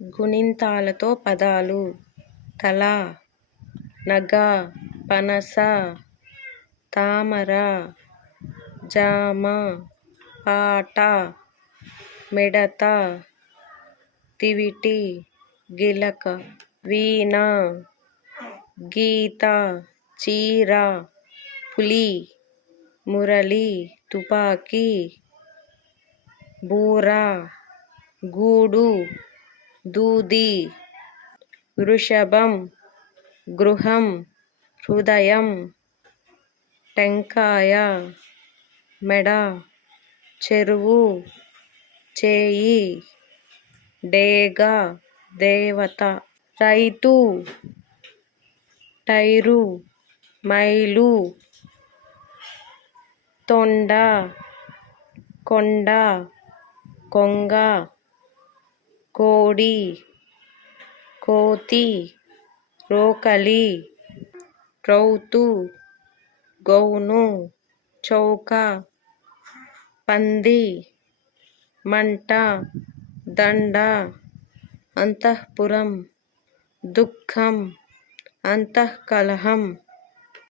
గుణింతాలతో పదాలు: తల, నగ, పనస, తామర, జామ, పాట, మిడత, దివిటి, గిలక, వీణ, గీత, చీర, పులి, మురళి, తుపాకీ, బూర, గూడు, దూది, వృషభం, గృహం, హృదయం, టెంకాయ, మెడ, చెరువు, చేయి, డేగ, దేవత, రైతు, టైరు, మైలు, తొండ, కొండ, కొంగ, కోడి, కోతి, రోకలి, రౌతు, గౌను, చౌక, పంది, మంట, దండ, అంతఃపురం, దుఃఖం, అంతఃకలహం.